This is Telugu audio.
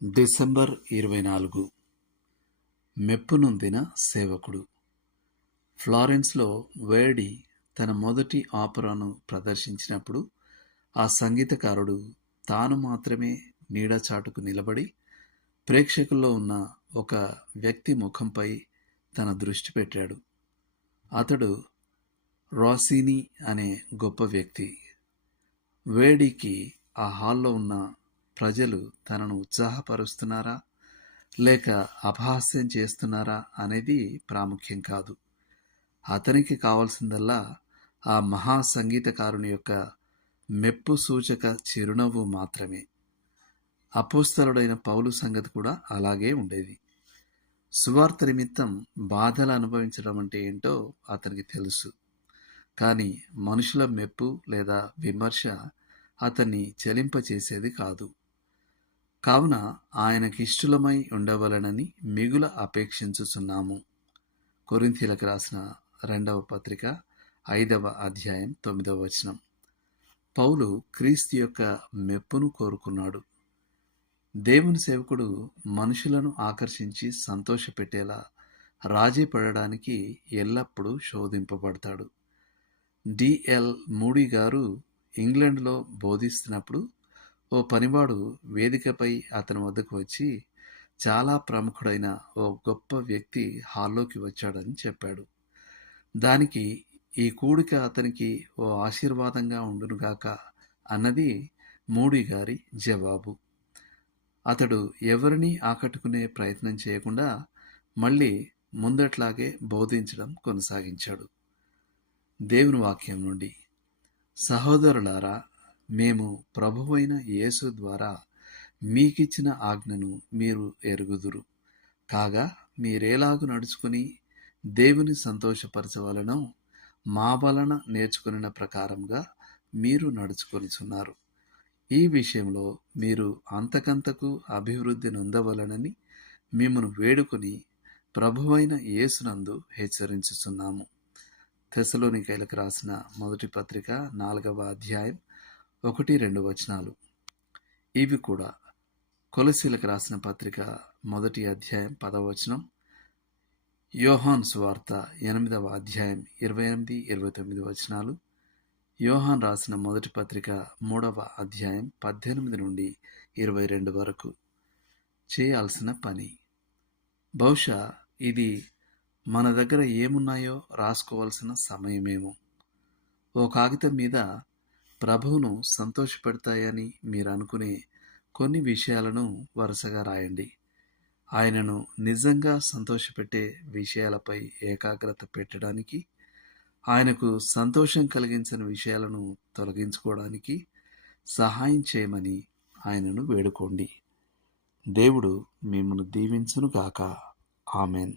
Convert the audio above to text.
డిసెంబర్ 24 మెప్పునొందిన సేవకుడు. ఫ్లారెన్స్లో వేర్డి తన మొదటి ఆపరాను ప్రదర్శించినప్పుడు ఆ సంగీతకారుడు తాను మాత్రమే నీడచాటుకు నిలబడి ప్రేక్షకుల్లో ఉన్న ఒక వ్యక్తి ముఖంపై తన దృష్టి పెట్టాడు. అతడు రాసినీ అనే గొప్ప వ్యక్తి. వేర్డీకి ఆ హాల్లో ఉన్న ప్రజలు తనను ఉత్సాహపరుస్తున్నారా లేక అపహాస్యం చేస్తున్నారా అనేది ప్రాముఖ్యం కాదు. అతనికి కావాల్సిందల్లా ఆ మహా సంగీతకారుని యొక్క మెప్పు సూచక చిరునవ్వు మాత్రమే. అపోస్తలుడైన పౌలు సంగతి కూడా అలాగే ఉండేది. సువార్త నిమిత్తం బాధలు అనుభవించడం అంటే ఏంటో అతనికి తెలుసు. కానీ మనుషుల మెప్పు లేదా విమర్శ అతన్ని చలింపచేసేది కాదు. కావున ఆయనకిష్టులమై ఉండవలెనని మిగుల అపేక్షించుచున్నాము. కొరింథీయులకు రాసిన 2వ పత్రిక 5వ అధ్యాయం 9వ వచనం. పౌలు క్రీస్తు యొక్క మెప్పును కోరుకున్నాడు. దేవుని సేవకుడు మనుషులను ఆకర్షించి సంతోషపెట్టేలా రాజీ పడడానికి ఎల్లప్పుడూ శోధింపబడతాడు. డిఎల్ మూడీ గారు ఇంగ్లండ్లో బోధిస్తున్నప్పుడు ఓ పనివాడు వేదికపై అతని వద్దకు వచ్చి చాలా ప్రముఖుడైన ఓ గొప్ప వ్యక్తి హాల్లోకి వచ్చాడని చెప్పాడు. దానికి ఈ కూడిక అతనికి ఓ ఆశీర్వాదంగా ఉండునుగాక అన్నది మూడీ గారి జవాబు. అతడు ఎవరినీ ఆకట్టుకునే ప్రయత్నం చేయకుండా మళ్ళీ ముందట్లాగే బోధించడం కొనసాగించాడు. దేవుని వాక్యం నుండి. సహోదరులారా, మేము ప్రభువైన యేసు ద్వారా మీకిచ్చిన ఆజ్ఞను మీరు ఎరుగుదురు. కాగా మీరేలాగు నడుచుకుని దేవుని సంతోషపరచవలనో మా వలన నేర్చుకున్న ప్రకారంగా మీరు నడుచుకొనిచున్నారు. ఈ విషయంలో మీరు అంతకంతకు అభివృద్ధి నొందవలనని మిమ్మను వేడుకొని ప్రభువైన యేసునందు హెచ్చరించుచున్నాము. తెస్సలోనికైలకు రాసిన మొదటి పత్రిక 4వ అధ్యాయం 1-2 వచనాలు. ఇవి కూడా కొలస్సీలకు రాసిన పత్రిక 1వ అధ్యాయం 10వ వచనం, యోహాను సువార్త 8వ అధ్యాయం 28-29 వచనాలు, యోహాను రాసిన మొదటి పత్రిక 3వ అధ్యాయం 18-22 వరకు. చేయాల్సిన పని. బహుశా ఇది మన దగ్గర ఏమున్నాయో రాసుకోవాల్సిన సమయమేమో. ఓ కాగితం మీద ప్రభువును సంతోషపెడతాయని మీరు అనుకునే కొన్ని విషయాలను వరుసగా రాయండి. ఆయనను నిజంగా సంతోషపెట్టే విషయాలపై ఏకాగ్రత పెట్టడానికి, ఆయనకు సంతోషం కలిగించని విషయాలను తొలగించుకోవడానికి సహాయం చేయమని ఆయనను వేడుకోండి. దేవుడు మిమ్మల్ని దీవించునుగాక. ఆమెన్.